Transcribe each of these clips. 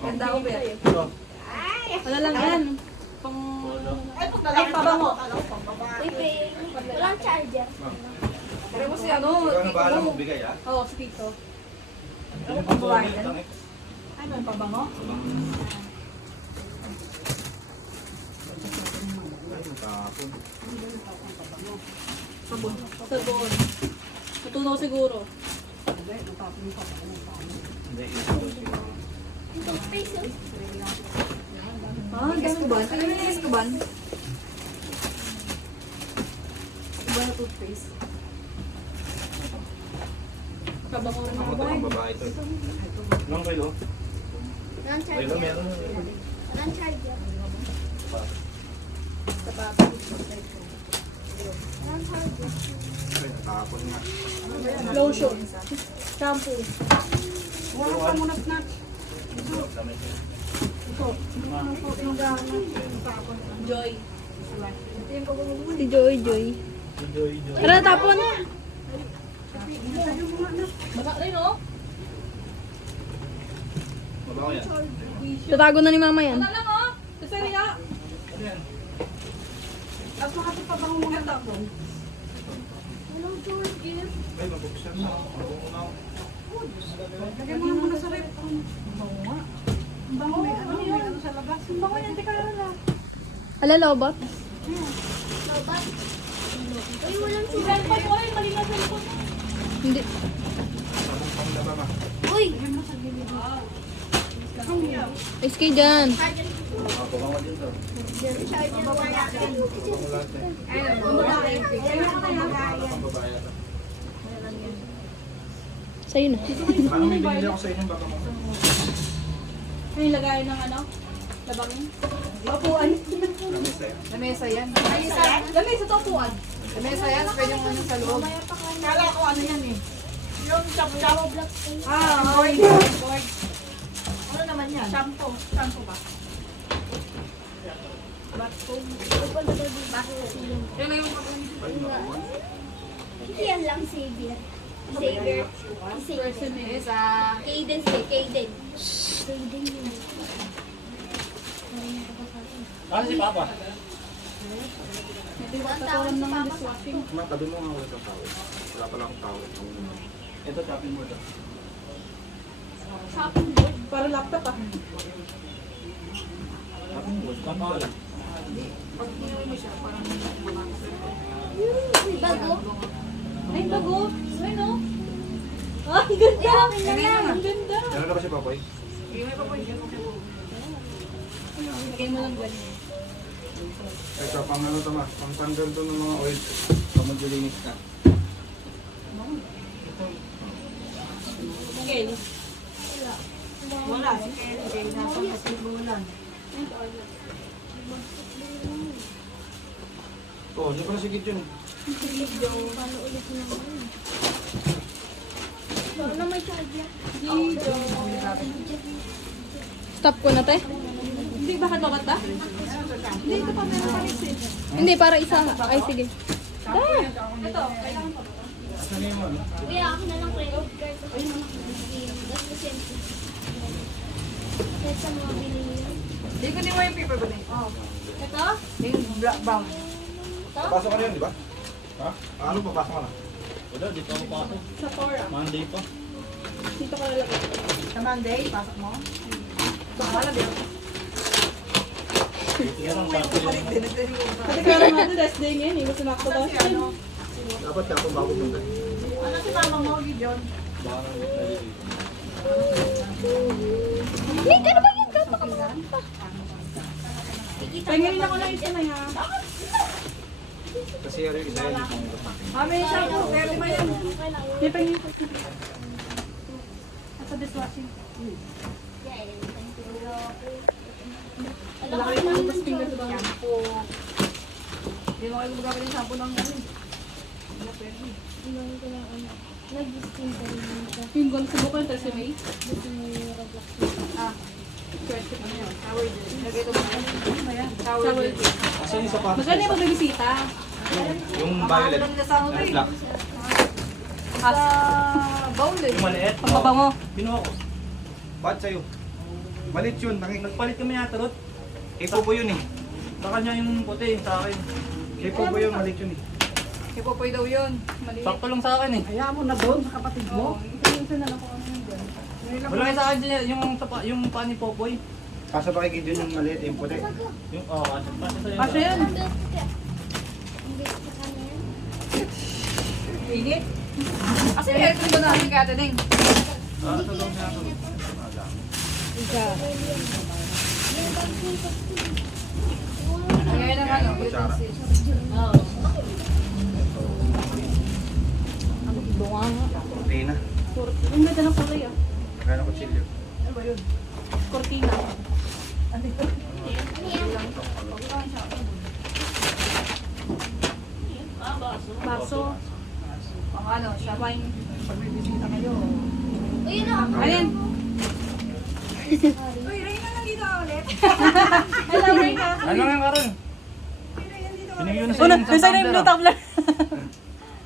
Ganda ko ba? Wala lang yan. Ay, pabango. Walang charger. Pero mo si ano, Ano ba alam mo tito mo. bigay ah? Oo, si tito. Ano Yung pang babae pagbabayad yan? lang eh. Ano yung pabango? Ay, matapon. Sabon. Sabon. Natunaw siguro. Hindi, ito siguro. Toothpaste, oh. Ah, dami ba? Kaya mo yung eskuban? Eskuban na toothpaste. Pabango rin Ang mga motor babae. ng babae ito. Ilang kilo? Walang Kilo charger. meron. Walang charger. Sapatos. Walang charger. Ay, natapon nga. Lotion. Shampoo. Wala pa muna na. Joy. Si Joy Joy. Tara, tapon. Baka rin, oh. Mabaho yan. Tatago na ni mama yan. Ano lang, oh. Kasi rin, ah. Ano yan? At makati pa bang mga tapon? Walang charger. Ay, mabuksan na. Mabuunaw. Lagyan mo muna sa rep. Bango nga. Bango, may ano sa labas. Bango yan, di ka na. Ala, lobot. Lobat. Uy, walang Si charger. cellphone mo rin, mali na cellphone mo. Hindi. Pang laba ma. Uy! SK dyan. Charger. Pabango din to. Charger. Wala. Pabango lahat eh. Ayun, babae. Pang babae ito. Sa'yo na. Ano may binili ako sa inyo baka mo? Ano yung lagayan ng ano? Labangin? Upuan. Namis sa'yo. Lamesa yan. Lamesa to upuan. Lamesa yan, pwede yung ano sa loob. Kala ko ano yan eh. Yung chop-chop. Roblox kayo. Board. Board. Ano naman yan? Shampoo. Shampoo ba? Bathroom. Yan na yung Hindi yan lang Xavier. Xavier. person eh. Sa... Cadence eh. Cadence. Cadence yun. Ano si Papa? Hindi ba tatawaran ng dishwashing? Ma, tabi mo nga ulit ang tawag. Wala pa lang tawag. Ito, tapin mo ito. Shopping board. Para laptop ah. Tapin mo. Kapal. Pag kinuwi mo siya, parang Bago. ay, bago. Ay, no? Ah, ganda. Akin na lang. Ang ganda. Meron na ba si Papoy? Sige, may papoy siya. Lagay mo lang ganyan. Ito, pang ano ito ma? Pang tanggal to ng mga oil. Pang maglilinis ka. Okay. Wala, si Kelly. Nasa kasibulan. Oo, di pala sigit yun. Paano ulit naman? Wala may charger. Stop ko na, te. Hindi, bakit bakit ba? Hindi, ito pa meron pa rin eh. Hindi, para isa. Ay, sige. Ito, kailangan pa ba? Ano yung ano? Kaya ako na lang credit card. That's the same thing. Kahit sa mga binili yun. Hindi ko din mo yung paper ba na yun? Ito? Yung black brown. Pasok ka na yun, di ba? Ha? Ano pa, pasok ka na? Wala, di pa ako pasok. Sa Tora. Monday pa. Dito ka lalagay. Sa Monday, pasok mo? Ito ka lalagay. Kaya lang pasok yung Kasi kaya lang natin, last day ngayon eh. Gusto na ako ba? Dapat ka ako bago punta. Ano si mama mo, Gideon? barang dito. Nick, ano ba yun? Dapat ka Pahingin ako ng isa na yan. Kasi yung isa yun yung May shampoo, pero ba yan? May pahingin ko. At sa dishwashing. Alam Wala ko kayo lang ng yung mas finger charger. sa shampoo. Hindi mo kayo gumagamit ng shampoo ng ano. Wala pwede. Ilang ko lang ano. Nag-steam ka rin yun siya. Yung gong subukan yung Tresemme. Gusto mo yung Roblox. Ah. Question ano yan? Shower gel. Lagay ito ba? Ano ba yan? Shower gel. Kasi yung sapatos. Magkano yung magbibisita? Yung violet. Ang nila sa ano Na eh. black. Sa bowl eh. Yung maliit. Pagpabango. Kinuha ko. Ba't sa'yo? Malit yun. Nagpalit kami yata, Rod. Kay Popo yun eh. Sa kanya yung puti, sa akin. Kay Popo yun, malit yun eh. Kay Popoy daw yun. Maliit. Sakto lang sa akin eh. Hayaan mo na doon sa kapatid mo. Ito na lang kung ano yun dyan. Wala kayo sa akin dyan, yung pa ni Popoy. Kaso pa kay Gideon yung maliit, yung puti. Yung, kasi sa'yo. Kasi yun. Hindi sa kanya yan. Init. Kasi electric ba namin kaya ito ding? Ito daw siya. Isa. Yung vaccine ko. Ngayon ang ano. Kutsara. Bunga nga. Cortina. Ang ganda ng kulay ah. Kaya kutsilyo. Ano ba yun? Cortina. Ano yan? Baso. Ang ano, siya pa yung pagbibisita kayo. Uy, yun na. Alin? Uy, Reyna nandito ulit. Hello, Reyna. Ano nga karon? Pinigyan na Una, sa'yo nasa na yung blue tumbler.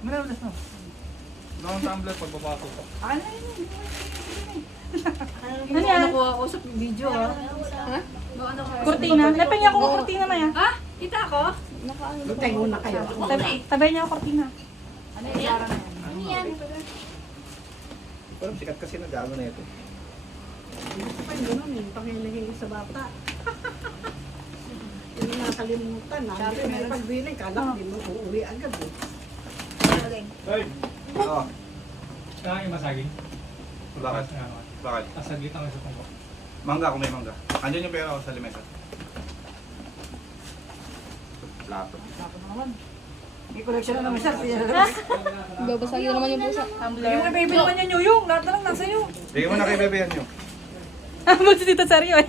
Manalas na. Long tumbler pagpapasok. Ano yun? Ano yan? Ano ko ako sa video ah. Ha? Ano ko? Cortina. Napin ako ng cortina na yan. Ha? Kita ako? Lutay muna kayo. Tabay niya ako cortina. Ano yung parang yan? Ano yan? Pero sikat kasi na gago na ito. Pa yung ganun eh, panghihingi sa bata. Yung nakalimutan na, hindi ko may pagbili, kala ko hindi mo uuwi agad eh. Hey, Oo. kaya yung masaging. Bakit? Bakit? Asaglit ang isa pang Mangga kung may mangga. Andyan yung pera ko sa limesa. Plato. May collection na naman siya. Babasagin na naman yung pusa. Yung kay baby naman yan yung lahat na lang nasa iyo. Bigyan mo na kay Bebe yan nyo. Ba't si Tito Seryo eh?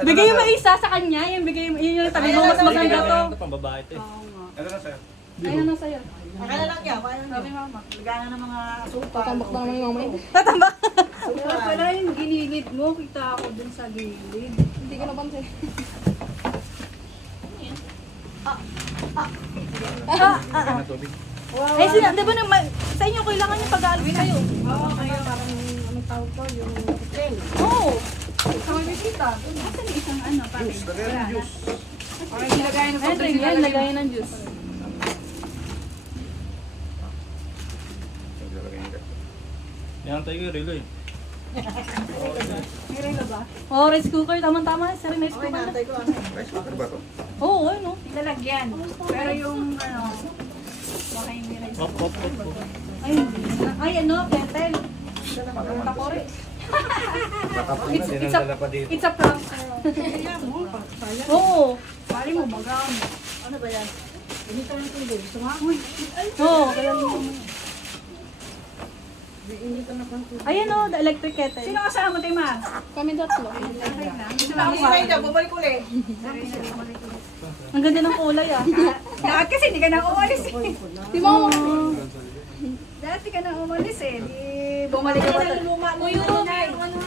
Bigay mo isa sa kanya. Yung bigay mo. Yun yung tabi mo. Mas maganda to. Ito pang babae ito eh. Ito na sa'yo. Ayun na sa'yo. Akala lang yan, kaya Sabi mama. Liganan ng mga supa. Tatambak na naman yung mama yun. Tatambak. Wala yung ginilit mo. Kita ako dun sa gilid. Hindi ko napansin. Bigyan na tubig. Ay, di ba naman, sa inyo kailangan yung pag-aalis kayo? Oo, kaya parang anong tawag ko, yung hotel. Oo. Sa may bisita. Kasi may isang ano, Juice. Lagyan ng juice. Parang ginagaya ng Ayun, sobrang yan, lagayan ng juice. Lagyan ng juice. Yan tayo yung relo eh. May relo ba? Oh, rice cooker. Tama-tama. Sorry, rice Okay, cooker. natay ko ano. Rice cooker ba to? Oo, ano? Lalagyan. Pero yung ano, baka hindi rin. Hop, hop, hop, hop. Ay, ay, ano? Kettle. Takore. Nakapuna, It's a, dinadala pa dito. it's a prank. Kaya mo, sayang. Oo. Mali mo, magaan. Ano ba yan? Hindi ka ng tubig. Gusto mo? Oo, kailangan mo. Hindi ka na pang tubig. Ayan o, the electric kettle. Sino kasama tayo, Ma? Kami tatlo. Sino ako? Bumalik ulit. Ang ganda ng kulay ah. Dahil kasi hindi ka na umalis eh. Di mo? Dati ka na umalis eh. Di bumalik ka pa. Luma mo Uy, yun. Ano.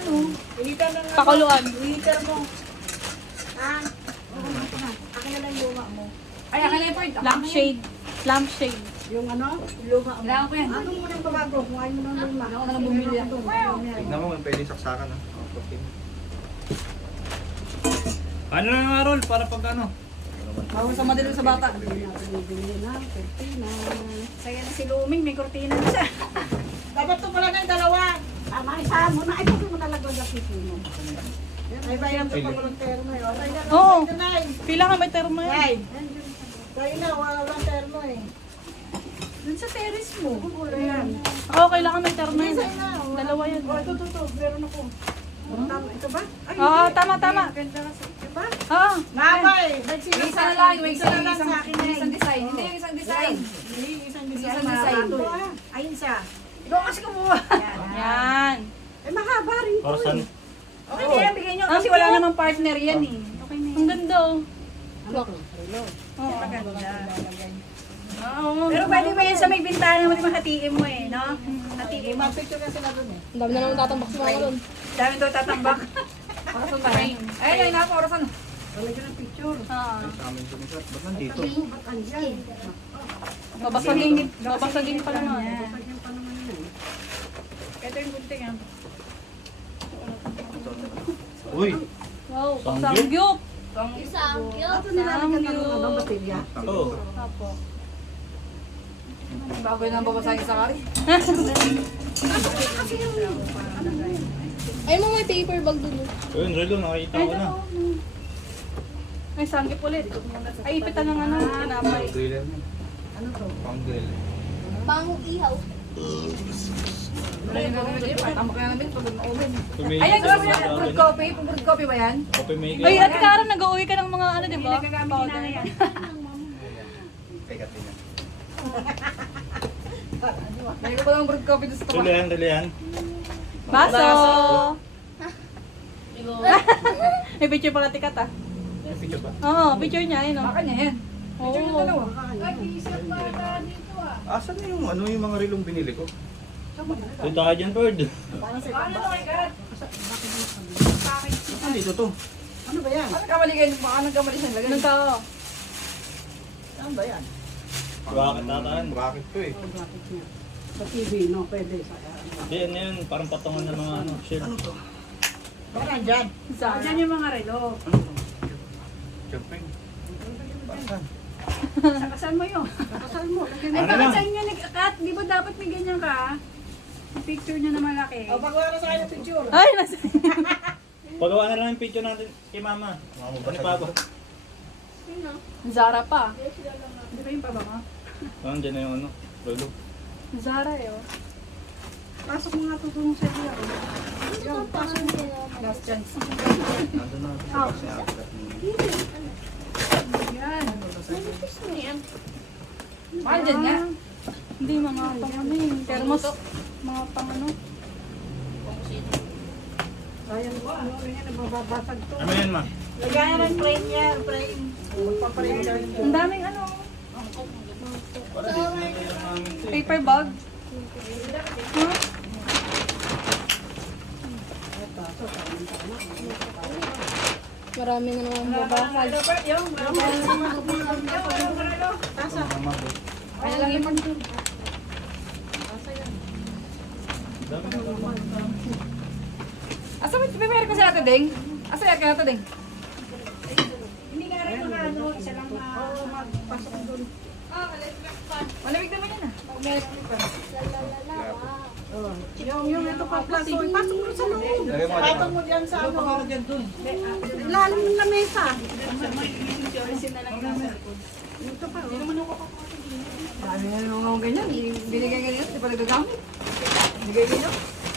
Ilitan na nga. Pakuluan. Liter mo. Ah, akin na lang luma mo. Ay, akin na yung point. Lampshade. Lampshade. Yung ano? Luma mo. Kailangan ko yan. Ano mo nang babago? Kung ayaw mo nang luma. Ako na lang bumili ako. Tignan mo, pwede saksakan ha. Ano na nga roll para pag ano? Bawal sa madalo sa bata. Bili na, kortina. Saya na si Luming, may kortina na siya. Dapat ito pala na yung dalawa. Tama, isahan mo na. Ay, pwede mo nalagyan ang piso mo. Ay, bayan ito pag walang termo eh. Ay, na, Oo. ito na eh. Pila ka may termo yan? Ay, tayo na, walang termo eh. Dun sa terrace mo. Ayan. Oo, kailangan may termo yan. Isa na. Dalawa yan. Oh, ito, meron ako. Tama, ito ba? Ay, Oo, tama, tama. ganda kasi. Ito ba? Oo. Mama eh. Yung isa na lang, yung Isa na lang sa akin na isang design. Hindi yung isang design. Isang Isang design. design. Ito ah. Ayun siya. Ikaw kasi kumuha. Yan. Eh, mahaba rin Para to saan? eh. Okay, kaya bigyan nyo. Kasi wala namang partner yan eh. Okay na Ang ganda oh. Look. Oo, maganda. Pero pwede ba yan sa may bintana mo, di ba hatiin mo eh, no? Hatiin mo. Mag-picture na sila dun eh. Ang dami na naman tatambak sa mga doon. Dami daw tatambak. Orasan ba rin? Ay, ay, nako, orasan. Lalagyan ng picture. Ah. Sa amin ito nito. Ba't nandito? Ba't andyan? Babasagin pa naman. Lagyan pa naman yun. Ito yung bunting ah. Uy, Wow. Samgyup. Isang Ito cute. nilalagyan ng ano, baterya. oo. Apo. Bago yun ang babasahin sa kari. Ay mo may paper bag dun. Ayun, Relo, nakita ko na. Ay, samgyup ulit. Ay, ipitan ng ano, tinapay. Griller mo. Ano to? Pang grill. Pang ihaw. Ayun ang namin. Tambak na namin pag oven. Tumingin Ayan, sa gusto mo mga yan. Brewed ano. coffee. Pang brewed coffee ba yan? Coffee maker. Ay, Ate Karen, nag-uwi ka ng mga ano, di ba? Powder. Teka, tingnan. Lagi ko pa lang brewed coffee doon sa tawa. Relo yan. Baso! May picture pala tikat ah. May picture ba? Oo, picture niya, yun Baka niya yan. Picture yung Oo. dalawa. Asan na yung ano yung mga rilong binili ko? Doon tayo dyan, Bird. Ah, dito to. Ano ba yan? Ano kamali kayo? Baka nagkamali siya lagay. Nagka, Ano ba yan? Bakit tataan? Bracket to eh. Oh, bakit niya? Sa TV, no? Pwede sa Hindi, ano yun, parang patungan ng mga ano, shell. Ano to? Baka nandyan. Zara. yung mga relo. Ano to? Siyempre. Basan. Sakasan mo yun. Sakasan mo. Lagyan mo. Ano lang? Inyo, Kat, di ba dapat may ganyan ka? Yung picture niya na malaki. O, pagawa na sa akin ng picture. Ay, nasa... Pagawa na lang yung picture natin kay Mama. Ano pa ba? Zara pa. Di ba yung pababa? Diyan na yung ano, Relo. Zara eh, oh. Pasok mo nga tutulong sa iyo. Yung pasok Last chance. Nandun na ito sa kasi akat. Yan. yan. Mahal dyan nga. Hindi, mga pang ano yun. Thermos. Mga pang ano. Sayang ko. Ano yan? Nababasag to. Ano yan, Ma? Lagyan ng frame yan. Frame. Magpaprame ka rin. Ang daming ano. Para dito na yung namin ito eh. Paper bag. Huh? Marami na naman babakal. Kaya lang yung Dami na naman. Asa mo, prepare ka sa ate Deng? Asa yan ka ate Deng? Hindi nga rin mga ano, isa lang Pasok doon. Malamig naman yan ah. Lalalala. Oh. Yung ito pa plastic. Pasok mo sa loob. Lagyan mo Patong mo dyan sa ano. Lalim na mesa. Ito pa. Dami na naman ako ganyan. Binigay ganyan, di pa nagagamit. Binigay ganyan.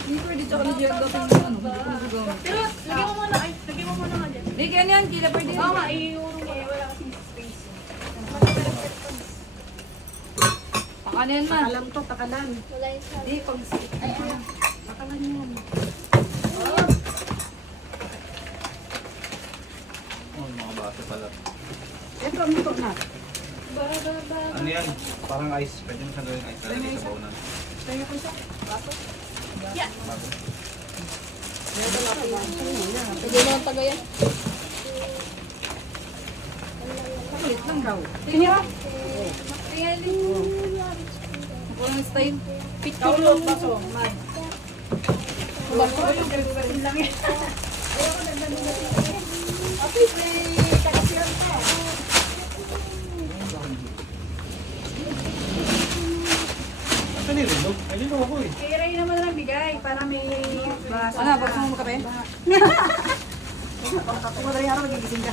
Hindi pwede tsaka na dyan dating ano. Hindi ko nagagamit. Pero, lagyan mo muna, ay, lagyan mo muna nga dyan. Hindi ganyan yan, hindi na pwede. Oo nga, iurong ko. Wala kasing space. Pakano yan man. Takalan to, takalan. Wala yung sabi. Hindi, pag Ay, ano? Takalan yun. Oh, mga baso pala. Ito, ito na. Ano yan? Parang ice. Pwede mo siyang gawin ice. Lalagay sa baunan. Pwede naman tagayan. kulit lang daw. Tinira. Tingnan din. Walang style. Picture lang. Baso. Mad. Ano yung rilog? Ay, rilog ako eh. Kaya rin naman lang bigay para may basa. Ano, bakit mo kape? Kung madaling araw, magigising ka.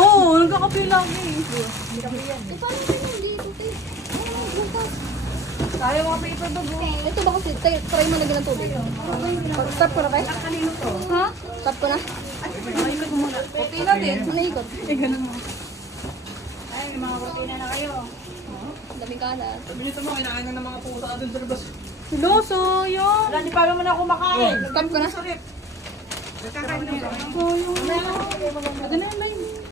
Oo, nagkakape lagi. Eh, paano ka nandito, te? Tayo mga paper bag. Ito ba kasi, try mo na ganang tubig. Stop ko na kayo? Ha? Stop ko na. Puti na din. Ano ikot? Eh, ganun mo. Ay, may mga kortina na kayo. Daming kalat. Sabi nito mo, kinain ng mga pusa doon sa labas. Siloso, yun. Wala, di pa naman ako makain. Stop ko na. Kakain na yun. Oh, yun. Pwede na yun, Lime.